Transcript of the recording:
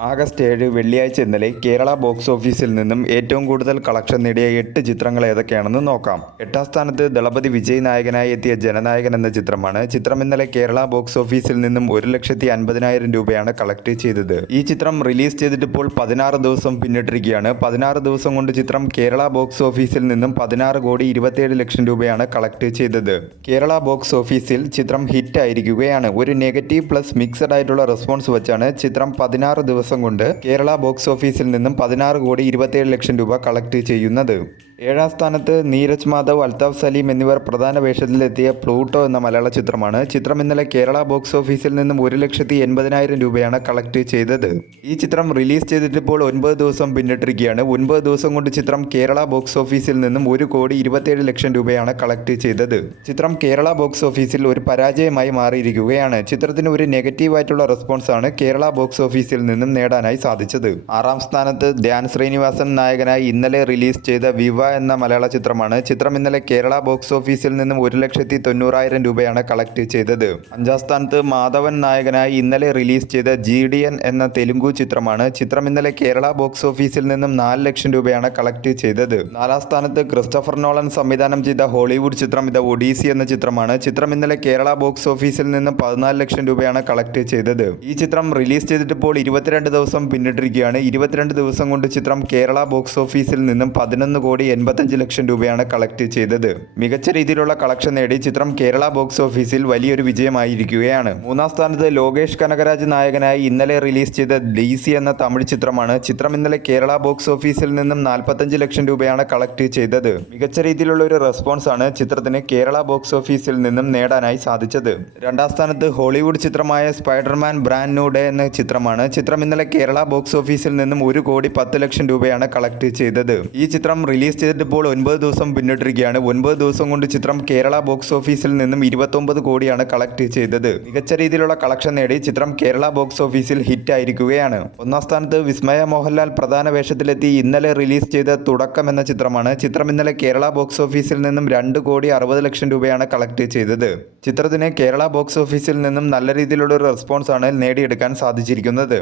August 7 വെള്ളിയാഴ്ച ഇന്നലെ Kerala box ഓഫീസിൽ നിന്നും ഏറ്റവും കൂടുതൽ കളക്ഷൻ നേടിയ 8 ചിത്രങ്ങൾ ഏതൊക്കെയാണെന്ന് നോക്കാം. 8ാം സ്ഥാനത്ത് ദളപതി വിജയ് നായകനായി എത്തിയ ജനനായകൻ എന്ന ചിത്രമാണ്. ചിത്രം ഇന്നലെ കേരള ബോക്സ് ഓഫീസിൽ നിന്നും 1,50,000 രൂപയാണ് കളക്ട് ചെയ്തത്. ഈ ചിത്രം റിലീസ് ചെയ്തിട്ട് ഇപ്പോൾ 16 ദിവസം പിന്നിട്ടിരിക്കുകയാണ്. 16 ദിവസം കൊണ്ട് ചിത്രം കേരള ബോക്സ് ഓഫീസിൽ നിന്നും 16,27,00,000 രൂപയാണ് കളക്ട് ചെയ്തത്. കേരള ബോക്സ് ഓഫീസിൽ ചിത്രം ഹിറ്റ് ആയിരിക്കുകയാണ്. ഒരു നെഗറ്റീവ് പ്ലസ് മിക്സഡ് ആയിട്ടുള്ള റെസ്പോൺസ് വെച്ചാണ് ചിത്രം 16 ദിവസം കൊണ്ട് കേരള ബോക്സ് ഓഫീസിൽ നിന്നും 16,27,00,000 രൂപ കളക്ട് ചെയ്യുന്നത്. 7ാം സ്ഥാനത്ത് നീരജ് മാധവ്, അൽതാഫ് സലീം എന്നിവർ പ്രധാന വേഷത്തിലെത്തിയ പ്ലൂട്ടോ എന്ന മലയാള ചിത്രമാണ്. ചിത്രം ഇന്നലെ കേരള ബോക്സ് ഓഫീസിൽ നിന്നും 1,80,000 രൂപയാണ് കളക്ട് ചെയ്തത്. ഈ ചിത്രം റിലീസ് ചെയ്തിട്ട് ഇപ്പോൾ 9 ദിവസം പിന്നിട്ടിരിക്കുകയാണ്. 9 ദിവസം കൊണ്ട് ചിത്രം കേരള ബോക്സ് ഓഫീസിൽ നിന്നും 1,27,00,000 രൂപയാണ് കളക്ട് ചെയ്തത്. ചിത്രം കേരള ബോക്സ് ഓഫീസിൽ ഒരു പരാജയമായി മാറിയിരിക്കുകയാണ്. ചിത്രത്തിന് ഒരു നെഗറ്റീവായിട്ടുള്ള റെസ്പോൺസാണ് കേരള ബോക്സ് ഓഫീസിൽ നിന്നും നേടാനായി സാധിച്ചത്. 6ാം സ്ഥാനത്ത് ധ്യാൻ ശ്രീനിവാസൻ നായകനായി ഇന്നലെ റിലീസ് ചെയ്ത വിവ എന്ന മലയാള ചിത്രമാണ്. ചിത്രം ഇന്നലെ കേരള ബോക്സ് ഓഫീസിൽ നിന്നും 1,90,000 രൂപയാണ് കളക്ട് ചെയ്തത്. 5ാം സ്ഥാനത്ത് മാധവൻ നായകനായി ഇന്നലെ റിലീസ് ചെയ്ത GDN എന്ന തെലുങ്കു ചിത്രമാണ്. ചിത്രം ഇന്നലെ കേരള ബോക്സ് ഓഫീസിൽ നിന്നും 4,00,000 രൂപയാണ് കളക്ട് ചെയ്തത്. 4ാം സ്ഥാനത്ത് ക്രിസ്റ്റഫർ നോളൻ സംവിധാനം ചെയ്ത ഹോളിവുഡ് ചിത്രം ദ ഒഡീസി എന്ന ചിത്രമാണ്. ചിത്രം ഇന്നലെ കേരള ബോക്സ് ഓഫീസിൽ നിന്നും 14,00,000 രൂപയാണ് കളക്ട് ചെയ്തത്. ഈ ചിത്രം റിലീസ് ചെയ്തിട്ട് ഇപ്പോൾ 22 ദിവസം പിന്നിട്ടിരിക്കുകയാണ്. 22 ദിവസം കൊണ്ട് ചിത്രം കേരള ബോക്സ് ഓഫീസിൽ നിന്നും 11,85,00,000 രൂപയാണ് കളക്ട് ചെയ്തത്. മികച്ച രീതിയിലുള്ള കളക്ഷൻ നേടി ചിത്രം കേരള ബോക്സ് ഓഫീസിൽ വലിയൊരു വിജയമായിരിക്കുകയാണ്. 3ാം സ്ഥാനത്ത് ലോകേഷ് കനകരാജ് നായകനായി ഇന്നലെ റിലീസ് ചെയ്ത DC എന്ന തമിഴ് ചിത്രമാണ്. ചിത്രം ഇന്നലെ കേരള ബോക്സ് ഓഫീസിൽ നിന്നും 45,00,000 രൂപയാണ് കളക്ട് ചെയ്തത്. മികച്ച രീതിയിലുള്ള ഒരു റെസ്പോൺസ് ആണ് ചിത്രത്തിന് കേരള ബോക്സ് ഓഫീസിൽ നിന്നും നേടാനായി സാധിച്ചത്. 2ാം സ്ഥാനത്ത് ഹോളിവുഡ് ചിത്രമായ സ്പൈഡർമാൻ ബ്രാൻഡ് ന്യൂ ഡേ എന്ന ചിത്രമാണ്. ചിത്രം ഇന്നലെ കേരള ബോക്സ് ഓഫീസിൽ നിന്നും 1,10,00,000 രൂപയാണ് കളക്ട് ചെയ്തത്. ഈ ചിത്രം റിലീസ് ചെയ്തിട്ട് ഇപ്പോൾ 9 ദിവസം പിന്നിട്ടിരിക്കുകയാണ്. 9 ദിവസം കൊണ്ട് ചിത്രം കേരള ബോക്സ് ഓഫീസിൽ നിന്നും 29 കോടിയാണ് കളക്ട് ചെയ്തത്. മികച്ച രീതിയിലുള്ള കളക്ഷൻ നേടി ചിത്രം കേരള ബോക്സ് ഓഫീസിൽ ഹിറ്റ് ആയിരിക്കുകയാണ്. 1ാം സ്ഥാനത്ത് വിസ്മയ മോഹൻലാൽ പ്രധാന വേഷത്തിലെത്തി ഇന്നലെ റിലീസ് ചെയ്ത തുടക്കം എന്ന ചിത്രമാണ്. ചിത്രം ഇന്നലെ കേരള ബോക്സ് ഓഫീസിൽ നിന്നും 2,60,00,000 രൂപയാണ് കളക്ട് ചെയ്തത്. ചിത്രത്തിന് കേരള ബോക്സ് ഓഫീസിൽ നിന്നും നല്ല രീതിയിലുള്ള ഒരു റെസ്പോൺസ് ആണ് നേടിയെടുക്കാൻ സാധിച്ചിരിക്കുന്നത്.